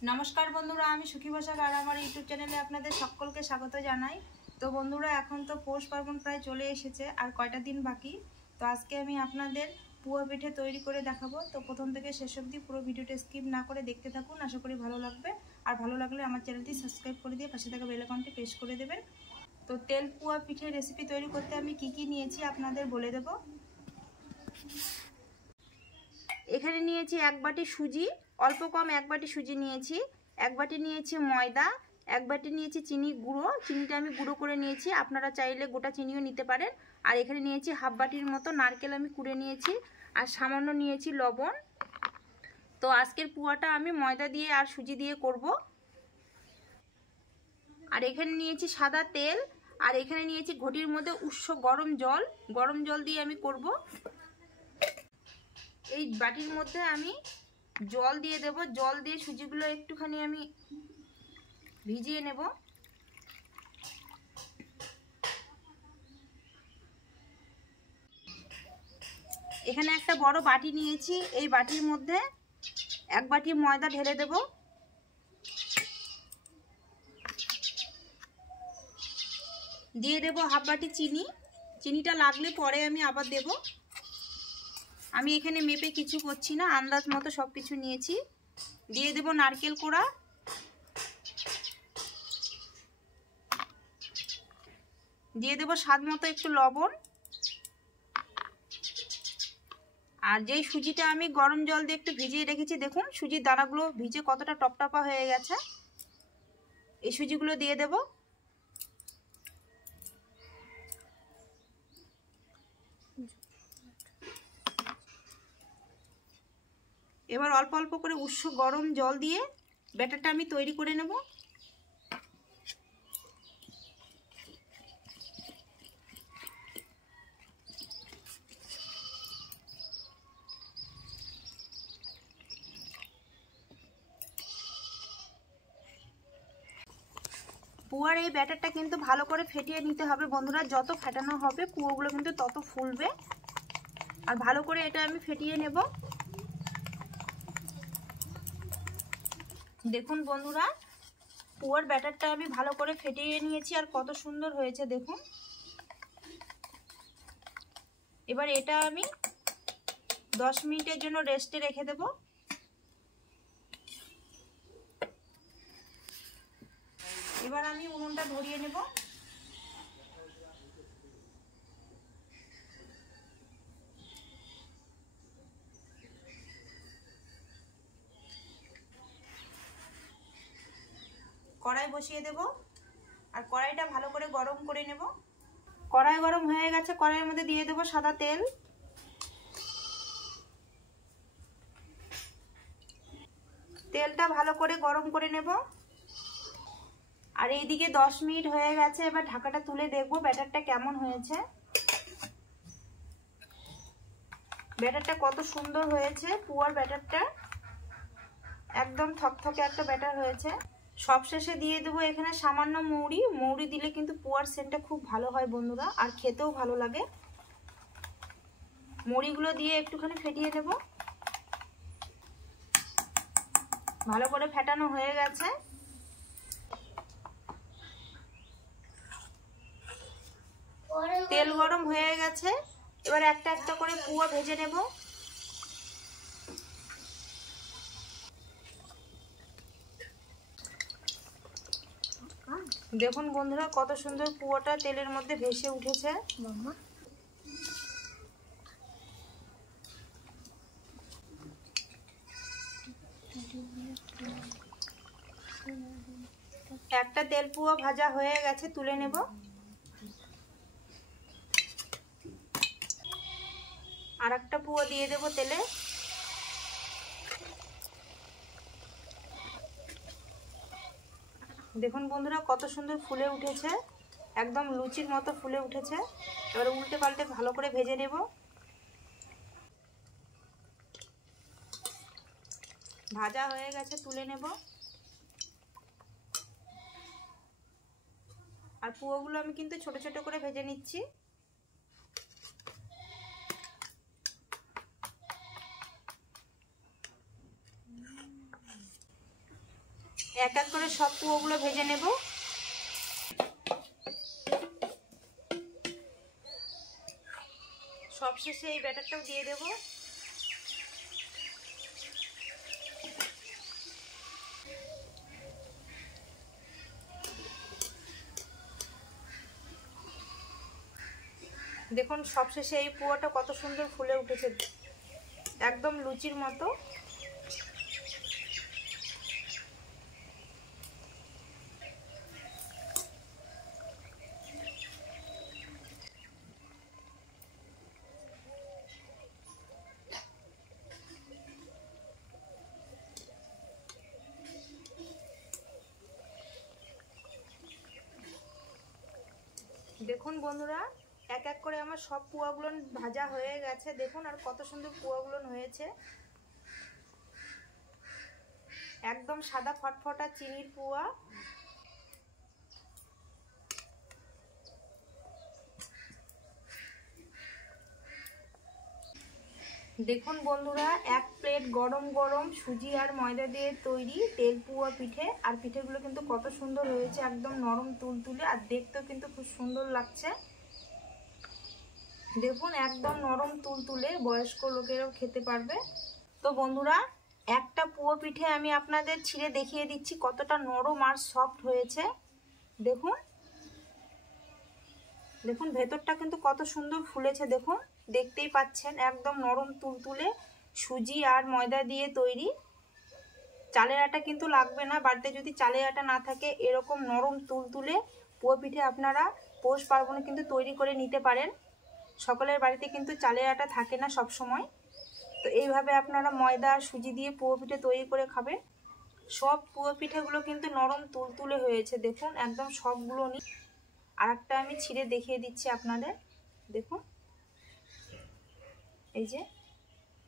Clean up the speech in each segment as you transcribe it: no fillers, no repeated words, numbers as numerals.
नमस्कार बंधुरा आमी सुखी पोशाक और आमार यूट्यूब चैनेले आपनादेर सकलके स्वागत जानाई। तो बंधुरा एखन तो पौष पार्बण प्राय चले एसेछे और कयटा दिन बाकी। तो आजके आमी आपनादेर पुआ पिठे तैरी करे देखाबो। तो प्रथम थेके शेष अब्दि पुरो भिडियोटा स्किप ना करे देखते थाकुन, आशा करी भालो लागबे। और भालो लागले आमार चैनेलटी सबस्क्राइब करे दिये पाशे थाका बेल आइकनटी प्रेस करे देबेन। तो तेल पुआ पिठे रेसिपि तैरी करते आमी कि नियेछि आपनादेर बोले देबो। एखाने नियेछि एक बाटी सुजी, अल्प कम एक बाटी सुजी नियेछि, एक बाटी नियेछि मयदा, एक बाटी नियेछि चिनी गुड़ो, चिनिटा आमी गुड़ो करे नियेछि, आपनारा चाइले गोटा चिनिও निते पारेन। और एखाने नियेछि हाफ बाटिर मतो नारकेल आमी कुड़े नियेछि और सामान्य नियेछि लवण। तो आजकेर पुआटा आमी मयदा दिए और सुजी दिए करब। और एखाने नियेछि सादा तेल और एखाने नियेछि घटिर मধ্যে उष्ण गरम जल दिए आमी करब। এই বাটির মধ্যে আমি জল দিয়ে দেব, জল দিয়ে সুজিগুলো একটুখানি আমি ভিজিয়ে নেব। এখানে একটা বড় বাটি নিয়েছি, এই বাটির মধ্যে এক বাটি ময়দা ঢেলে দেব। দিয়ে দেব হাফ বাটি চিনি, চিনিটা লাগলে পরে আমি আবার দেব। আমি এখানে মেপে কিছু করছি না, আন্দাজ মতো সব কিছু নিয়েছি। দিয়ে দেব নারকেল কোড়া, দিয়ে দেব স্বাদ মতো একটু লবণ। আর যেই সুজিটা আমি গরম জল দিয়ে একটু ভিজিয়ে রেখেছি, দেখুন সুজির দানাগুলো ভিজে কতটা টপটপা হয়ে গেছে। এই সুজিগুলো দিয়ে দেব। এবার অল্প অল্প করে উষ্ণ গরম জল দিয়ে ব্যাটারটা আমি তৈরি করে নেব। পুয়ার এই ব্যাটারটা কিন্তু ভালো করে ফেটিয়ে নিতে হবে বন্ধুরা, যত ফেটানো হবে পুয়াগুলো কিন্তু তত ফুলবে। আর ভালো করে এটা আমি ফেটিয়ে নেব। দেখুন বন্ধুরা, পুয়ার ব্যাটারটা আমি ভালো করে ফেটিয়ে নিয়েছি আর কত সুন্দর হয়েছে দেখুন। এবার এটা আমি 10 মিনিটের জন্য রেস্টে রেখে দেব। এবার আমি উনুনটা ধরিয়ে নেব। কড়াই বসিয়ে দেব আর কড়াইটা ভালো করে গরম করে নেব। কড়াই গরম হয়ে গেছে, কড়াইয়ের মধ্যে দিয়ে দেব সাদা তেল। তেলটা ভালো করে গরম করে নেব। আর এইদিকে 10 মিনিট হয়ে গেছে, এবার ঢাকাটা তুলে দেখব ব্যাটারটা কেমন হয়েছে। ব্যাটারটা কত সুন্দর হয়েছে, পুয়ার ব্যাটারটা একদম থকথকে একটা ব্যাটার হয়েছে। সবশেষে দিয়ে দেবো এখানে সামান্য মৌরি, মৌরি দিলে কিন্তু পুয়ার সেন্টটা খুব ভালো হয় বন্ধুরা, আর খেতেও ভালো লাগে। মৌরিগুলো দিয়ে একটুখানি ফেটিয়ে নেব। ভালো করে ফেটানো হয়ে গেছে। তেল গরম হয়ে গেছে, এবার একটা একটা করে পুয়া ভেজে নেব। দেখুন বন্ধুরা কত সুন্দর পুয়াটা তেলের মধ্যে ভেসে উঠেছে। একটা তেল পুয়া ভাজা হয়ে গেছে, তুলে নেব। আর একটা পুয়া দিয়ে দেব তেলে। দেখুন বন্ধুরা কত সুন্দর ফুলে উঠেছে, একদম লুচির মতো ফুলে উঠেছে। এবার উল্টে পাল্টে ভালো করে ভেজে নেব। ভাজা হয়ে গেছে, তুলে নেব। আর পুয়াগুলো আমি কিন্তু ছোট ছোট করে ভেজে নিচ্ছি। এক এক করে সব পুয়োগুলো ভেজে নেব। সবশেষে এই ব্যাটারটাও দিয়ে দেব। দেখুন সবশেষে এই পুয়াটা কত সুন্দর ফুলে উঠেছে, একদম লুচির মতো। দেখুন বন্ধুরা, এক এক করে আমার সব পুয়াগুলো ভাজা হয়ে গেছে। দেখুন আর কত সুন্দর পুয়াগুলো হয়েছে, একদম সাদা ফটফটা চিনির পুয়া। দেখুন বন্ধুরা, এক প্লেট গরম গরম সুজি আর ময়দা দিয়ে তৈরি তেল পুয়া পিঠে। আর পিঠেগুলো কিন্তু কত সুন্দর হয়েছে, একদম নরম তুলতুলে, আর দেখতেও কিন্তু খুব সুন্দর লাগছে। দেখুন একদম নরম তুলতুলে, বয়স্ক লোকেরাও খেতে পারবে। তো বন্ধুরা, একটা পুয়া পিঠে আমি আপনাদের ছিঁড়ে দেখিয়ে দিচ্ছি কতটা নরম আর সফট হয়েছে। দেখুন দেখুন ভেতরটা কিন্তু কত সুন্দর ফুলেছে। দেখুন দেখতেই পাচ্ছেন, একদম নরম তুলতুলে সুজি আর ময়দা দিয়ে তৈরি। চালের আটা কিন্তু লাগবে না, বাড়িতে যদি চালের আটা না থাকে এরকম নরম তুলতুলে পুয়া পিঠে আপনারা পৌষ পার্বণে কিন্তু তৈরি করে নিতে পারেন। সকলের বাড়িতে কিন্তু চালের আটা থাকে না সব সময়। তো এইভাবে আপনারা ময়দা আর সুজি দিয়ে পুয়া পিঠে তৈরি করে খাবেন। সব পুয়া পিঠেগুলো কিন্তু নরম তুলতুলে হয়েছে। দেখুন একদম সবগুলো নি। আর একটা আমি ছিঁড়ে দেখিয়ে দিচ্ছি আপনাদের। দেখুন এই যে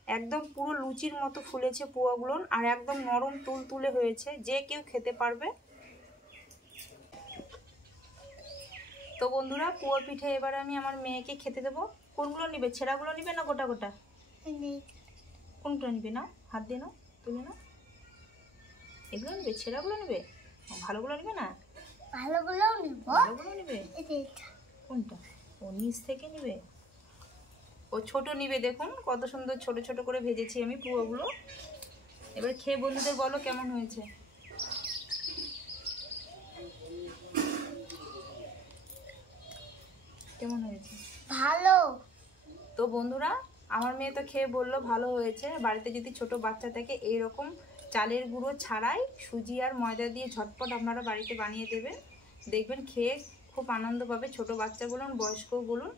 একদম পুরো লুচির মতো ফুলেছে পুয়াগুলো, আর একদম নরম তুলতুলে হয়েছে, যে কেউ খেতে পারবে। তো বন্ধুরা, পুয়া পিঠে এবার আমি আমার মেয়েকে খেতে দেবো। কোনগুলো নিবে, ছেঁড়াগুলো নিবে না গোটা গোটা? কোনটা নিবে? না হাত দিয়ে নাও, তুলে নাও। এগুলো নিবে, ছেঁড়াগুলো নিবে? ভালোগুলো নিবে না? ভালোগুলো নিবে। কোনটা? ও নিচ থেকে নিবে, ও ছোট নিবে। দেখুন কত সুন্দর ছোট ছোট করে ভেজেছি আমি পুয়াগুলো। এবার খেয়ে বন্ধুদের বলো কেমন হয়েছে। কেমন হয়েছে? ভালো। তো বন্ধুরা, আমার মেয়ে তো খেয়ে বললো ভালো হয়েছে। বাড়িতে যদি ছোট বাচ্চা থাকে এইরকম চালের গুঁড়ো ছাড়াই সুজি আর ময়দা দিয়ে ঝটপট আপনারা বাড়িতে বানিয়ে দেবেন, দেখবেন খেয়ে খুব আনন্দ পাবে, ছোট বাচ্চা বলুন বয়স্ক বলুন।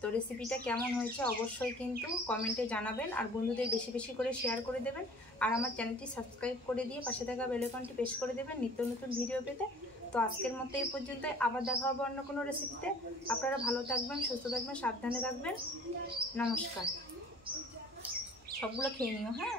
তো রেসিপিটা কেমন হয়েছে অবশ্যই কিন্তু কমেন্টে জানাবেন, আর বন্ধুদের বেশি বেশি করে শেয়ার করে দেবেন। আর আমার চ্যানেলটি সাবস্ক্রাইব করে দিয়ে পাশে থাকা বেল আইকনটি প্রেস করে দেবেন নিত্য নতুন ভিডিও পেতে। তো আজকের মতো এই পর্যন্ত, আবার দেখা হবে অন্য কোনো রেসিপিতে। আপনারা ভালো থাকবেন, সুস্থ থাকবেন, সাবধানে থাকবেন। নমস্কার। সবগুলো খেয়ে নিও, হ্যাঁ।